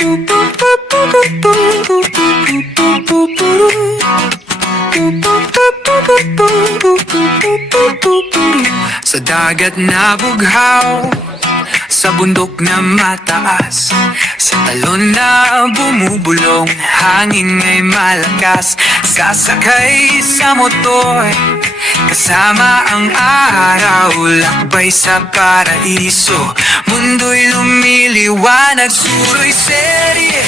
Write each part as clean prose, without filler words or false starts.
Sa dagat na bughaw, sa bundok na mataas, sa talon na bumubulong, hangin ay malakas. Sasakay sa motor, kasama ang araw, lakbay sa paraiso, mundo'y lumiliwanag. Suro'y serye,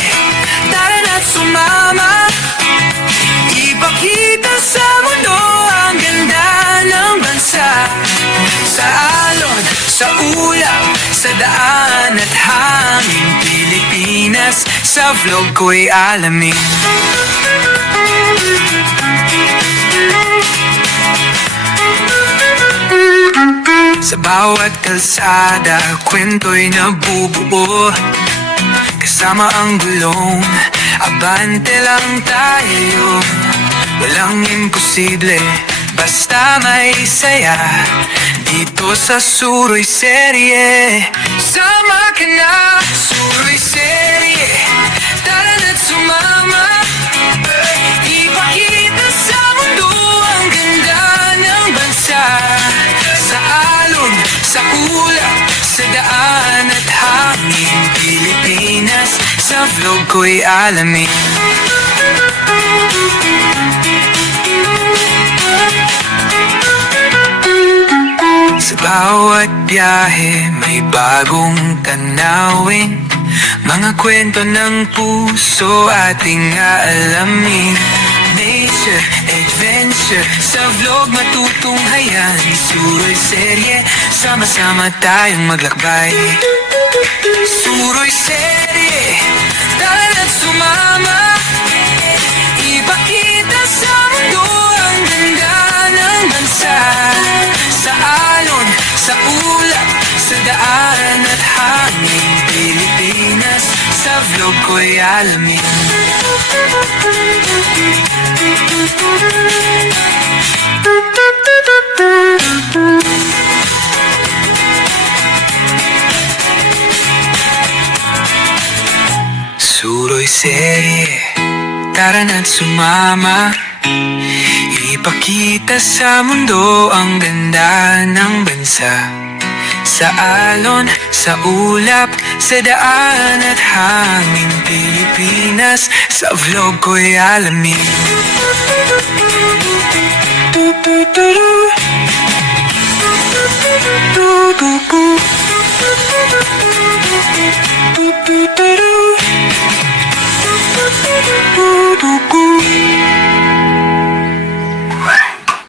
tara na't sumama, ipakita sa mundo ang ganda ng bansa. Sa alon, sa ulap, sa daan at hangin, Pilipinas, sa vlog ko'y alamin. Sa bawat kalsada, kwento'y nabubuo, kasama ang gulong, abante lang tayo. Walang imposible, basta may saya, dito sa Suro'y Serye. Sama ka na, Suro'y Serye, tara na't sumama, ipakita sa mundo ang ganda ng bansa. Sa alon, sa ulap, sa daan at hangin, Pilipinas, sa vlog ko'y alamin. Sa bawat biyahe may bagong tanawin, mga kwento ng puso ating aalamin. Nature, adventure, sa vlog matutunghayan. Suro'y Serye, sama-sama tayong maglakbay. Suro'y Serye, tara na't sumama, ipakita sa mundo ang ganda ng bansa. Sa alon, sa ulap, sa daan at hangin, Pilipinas, sa vlog ko'y alamin. Suro'y Serye, tara na't sumama, ipakita sa mundo ang ganda ng bansa. Sa alon, sa ulap, sa daan at hangin, Pilipinas, sa vlog ko'y alamin.